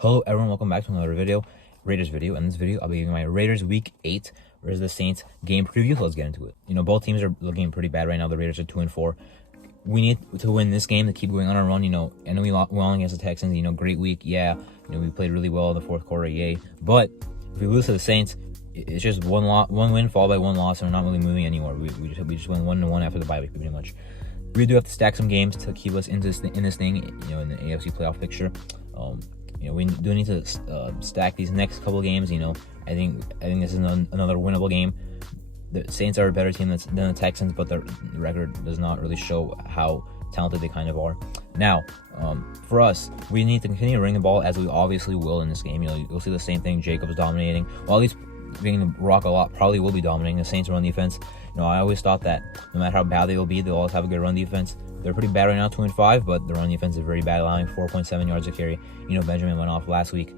Hello everyone, welcome back to another Raiders video. In this video, I'll be giving my Raiders Week 8 versus the Saints game preview. So let's get into it. Both teams are looking pretty bad right now. The Raiders are 2-4. We need to win this game to keep going on our run. I know we won against the Texans. Great week. Yeah, we played really well in the fourth quarter. Yay. But if we lose to the Saints, it's just one win followed by one loss, and we're not really moving anywhere. We just went 1-1 after the bye week, pretty much. We do have to stack some games to keep us in this thing. In the AFC playoff picture. We do need to stack these next couple games. I think this is another winnable game. The Saints are a better team than the Texans, but their record does not really show how talented they kind of are. Now, for us, we need to continue running the ball as we obviously will in this game. You'll see the same thing. Jacobs dominating, well, at least being the rock a lot. Probably will be dominating the Saints run defense. I always thought that no matter how bad they will be, they'll always have a good run defense. They're pretty bad right now, 2-5, but the run defense is very bad, allowing 4.7 yards a carry. Benjamin went off last week.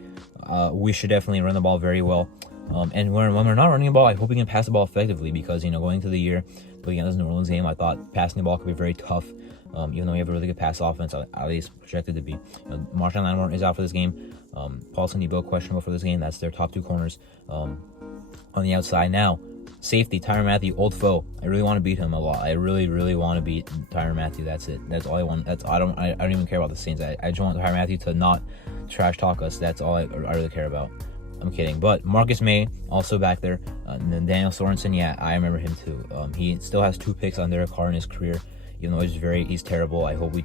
We should definitely run the ball very well. And when we're not running the ball, I hope we can pass the ball effectively because, going into the year, playing against this New Orleans game, I thought passing the ball could be very tough, even though we have a really good pass offense, at least projected to be. Marshawn Lattimore is out for this game. Paulson Debo questionable for this game. That's their top two corners on the outside. Now, safety, Tyrann Mathieu, old foe. I really want to beat him a lot. I really, really want to beat Tyrann Mathieu. That's it. That's all I want. I don't even care about the Saints. I just want Tyrann Mathieu to not trash talk us. That's all I really care about. I'm kidding. But Marcus May also back there. And then Daniel Sorensen, yeah, I remember him too. He still has 2 picks on Derek Carr in his career, even though he's terrible. I hope he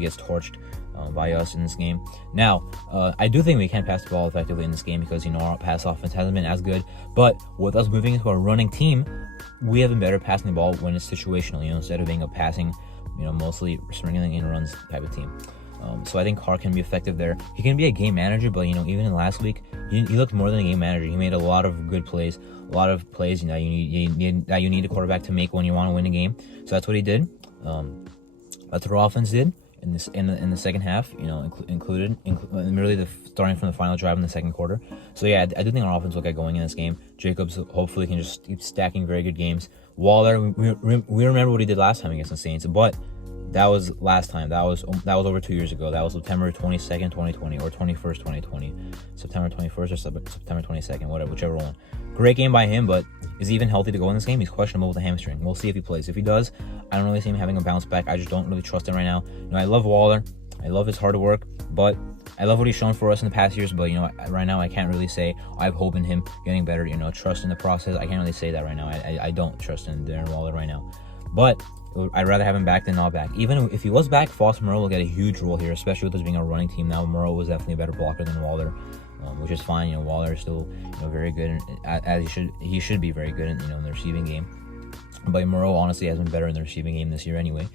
gets torched by us in this game. Now, I do think we can pass the ball effectively in this game because our pass offense hasn't been as good. But with us moving into a running team, we have been better passing the ball when it's situational. Instead of being a passing, mostly sprinkling in runs type of team. So I think Carr can be effective there. He can be a game manager, but even in last week, he looked more than a game manager. He made a lot of good plays, you need a quarterback to make when you want to win a game. So that's what he did. That's what our offense did in the second half. Including really starting from the final drive in the second quarter. So yeah, I do think our offense will get going in this game. Jacobs hopefully can just keep stacking very good games. Waller, we remember what he did last time against the Saints, but that was last time. That was over 2 years ago. That was September 22nd, 2020, or 21st, 2020. September 21st or September 22nd, whichever one. Great game by him, but is he even healthy to go in this game? He's questionable with a hamstring. We'll see if he plays. If he does, I don't really see him having a bounce back. I just don't really trust him right now. I love Waller. I love his hard work, but I love what he's shown for us in the past years. But right now I can't really say I have hope in him getting better. Trust in the process. I can't really say that right now. I don't trust in Darren Waller right now, but I'd rather have him back than not back. Even if he was back, Foster Moreau will get a huge role here, especially with us being a running team now. Moreau was definitely a better blocker than Waller, which is fine. Waller is still very good, as he should be very good in the receiving game. But Moreau honestly has been better in the receiving game this year anyway.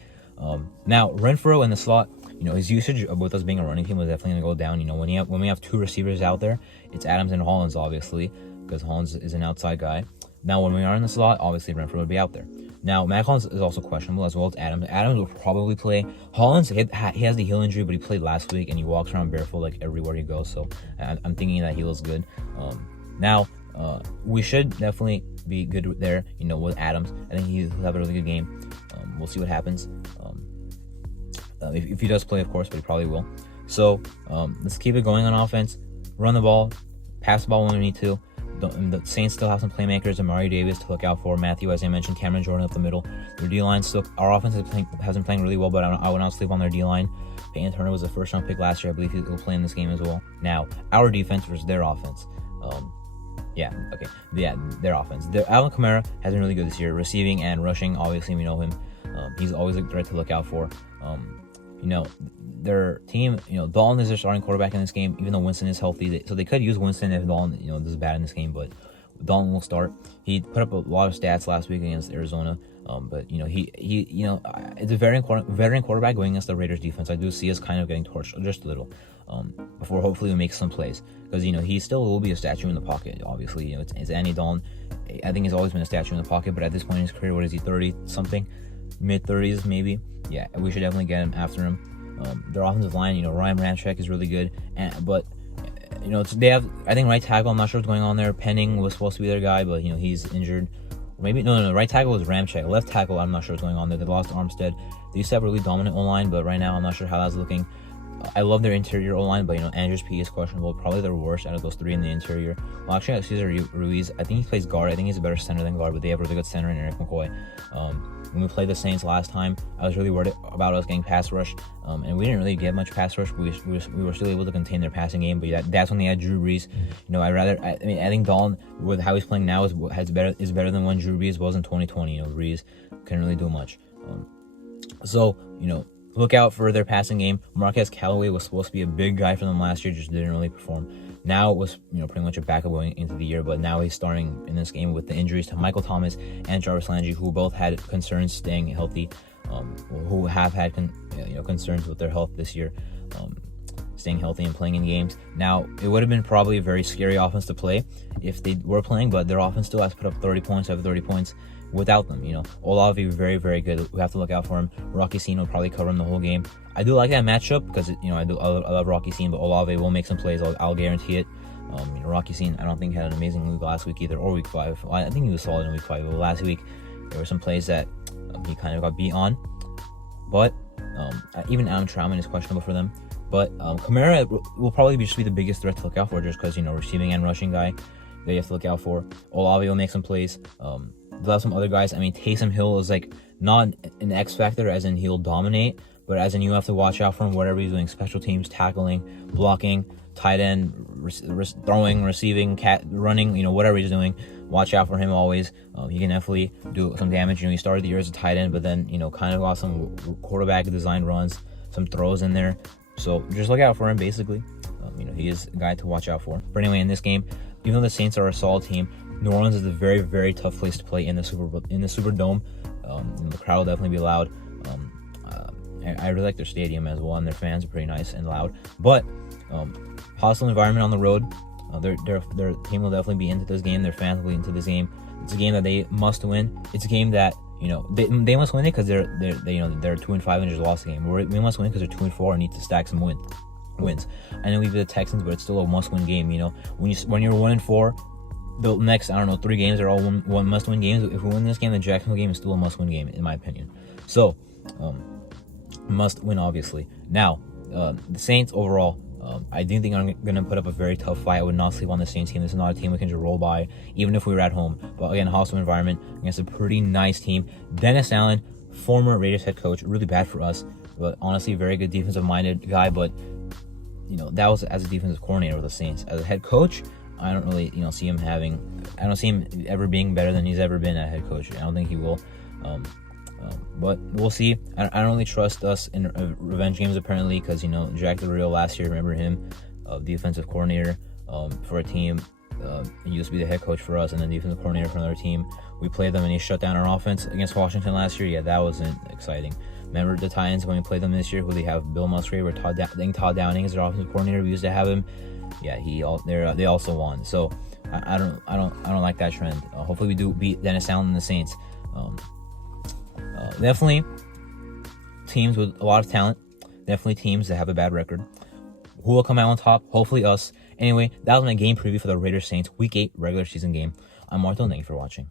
Now Renfrow in the slot, his usage with us being a running team was definitely going to go down. When we have 2 receivers out there, it's Adams and Hollins obviously, because Hollins is an outside guy. Now when we are in the slot, obviously Renfrow would be out there. Now, Mac Hollins is also questionable, as well as Adams. Adams will probably play. Hollins, he has the heel injury, but he played last week, and he walks around barefoot like everywhere he goes. So I'm thinking that he looks good. Now, we should definitely be good there, with Adams. I think he'll have a really good game. We'll see what happens. If he does play, of course, but he probably will. So let's keep it going on offense. Run the ball, pass the ball when we need to. The Saints still have some playmakers. Amari Davis to look out for. Mathieu, as I mentioned. Cameron Jordan up the middle. Their D-line still. Our offense has been playing really well, but I would not sleep on their D-line. Peyton Turner was a first-round pick last year. I believe he'll play in this game as well. Now, our defense versus their offense. Their offense. Alvin Kamara has been really good this year. Receiving and rushing, obviously, we know him. He's always a threat to look out for. Their team, Dalton is their starting quarterback in this game, even though Winston is healthy. So they could use Winston if Dalton, does bad in this game, but Dalton will start. He put up a lot of stats last week against Arizona, but it's a veteran quarterback going against the Raiders defense. I do see us kind of getting torched just a little before hopefully we make some plays, because he still will be a statue in the pocket. Obviously, it's Andy Dalton. I think he's always been a statue in the pocket, but at this point in his career, what is he, 30 something, mid-30s maybe? Yeah, we should definitely get him after him. Their offensive line, Ryan Ramczyk is really good, but they have, I think, right tackle. I'm not sure what's going on there. Penning was supposed to be their guy, but he's injured. Maybe no. Right tackle was Ramczyk. Left tackle, I'm not sure what's going on there. They lost Armstead. They used to have a really dominant O-line, but right now I'm not sure how that's looking. I love their interior O-line, but Andrews P is questionable. Probably their worst out of those three in the interior. Well, actually, Cesar Ruiz, I think he plays guard. I think he's a better center than guard, but they have a really good center in Eric McCoy. When we played the Saints last time, I was really worried about us getting pass rush, and we didn't really get much pass rush. We were still able to contain their passing game, but that's when they had Drew Brees. I think Dalton, with how he's playing now, is better than when Drew Brees was in 2020. Brees couldn't really do much. So look out for their passing game. Marquez Callaway was supposed to be a big guy for them last year, just didn't really perform. Now it was pretty much a backup going into the year, but now he's starting in this game with the injuries to Michael Thomas and Jarvis Landry, who both had concerns staying healthy, who have had concerns with their health this year, staying healthy and playing in games. Now it would have been probably a very scary offense to play if they were playing, but their offense still has to put up 30 points, over 30 points without them. Olave very, very good. We have to look out for him. Rocky Sin will probably cover him the whole game. I do like that matchup because I love Rocky Sin, but Olave will make some plays. I'll guarantee it. Rocky Sin, I don't think had an amazing week last week either, or week 5. I think he was solid in week 5, but last week there were some plays that he kind of got beat on. But even Adam Trautman is questionable for them. But Kamara will probably just be the biggest threat to look out for, just because receiving and rushing guy that you have to look out for. Olave will make some plays. They'll have some other guys. Taysom Hill is not an X factor, as in he'll dominate, but as in you have to watch out for him, whatever he's doing, special teams, tackling, blocking, tight end, throwing, receiving, running, whatever he's doing, watch out for him always. He can definitely do some damage. He started the year as a tight end, but then, kind of got some quarterback design runs, some throws in there. So just look out for him, basically. He is a guy to watch out for. But anyway, in this game, even though the Saints are a solid team, New Orleans is a very, very tough place to play in the Superdome. The crowd will definitely be loud. I really like their stadium as well, and their fans are pretty nice and loud. But hostile environment on the road. Their team will definitely be into this game. Their fans will be into this game. It's a game that they must win. It's a game that they must win it because they're 2-5 and just lost the game. We must win it because they're 2-4 and need to stack some wins. I know we beat the Texans, but it's still a must-win game. When you're 1-4. The next, 3 games are all one must-win games. If we win this game, the Jacksonville game is still a must-win game, in my opinion. So, must win, obviously. Now, the Saints overall, I do think I'm going to put up a very tough fight. I would not sleep on the Saints team. This is not a team we can just roll by, even if we were at home. But again, hostile environment against a pretty nice team. Dennis Allen, former Raiders head coach, really bad for us, but honestly, very good defensive-minded guy. But that was as a defensive coordinator with the Saints. As a head coach, I don't really, see him I don't see him ever being better than he's ever been at head coach. I don't think he will. But we'll see. I don't really trust us in revenge games, apparently, because, Jack Del Rio last year, remember him, defensive coordinator for a team. He used to be the head coach for us and then defensive coordinator for another team. We played them and he shut down our offense against Washington last year. Yeah, that wasn't exciting. Remember the Titans when we played them this year, who they have Bill Musgrave or Todd Downing is their offensive coordinator. We used to have him. Yeah, they also won. So I don't like that trend. Hopefully we do beat Dennis Allen and the Saints. Definitely teams with a lot of talent. Definitely teams that have a bad record. Who will come out on top? Hopefully us. Anyway, that was my game preview for the Raiders Saints Week 8 regular season game. I'm Marto. Thank you for watching.